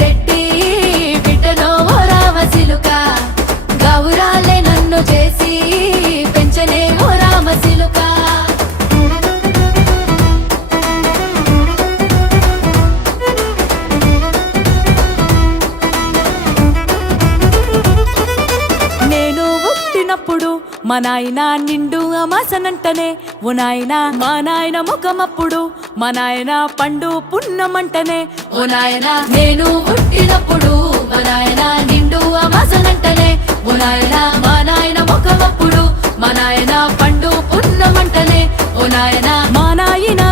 రెడ్డి బిడ్డనో ఓ రామసిలుక గౌరాలే నన్ను చేసి పెంచనే ఓ రామసిలుక నేను పుట్టినప్పుడు మా నాయన నిండు అమాసనంటనే ఓ నాయన మా నాయన ముఖమప్పుడు మా నాయన పండు పున్నమంటనే ఓ నాయన నేను పుట్టినప్పుడు మా నాయన నిండు అమాసనంటనే ఓ నాయన మా నాయన ముఖమప్పుడు మా నాయన పండు పున్నమంటనే ఓ నాయన మా నాయన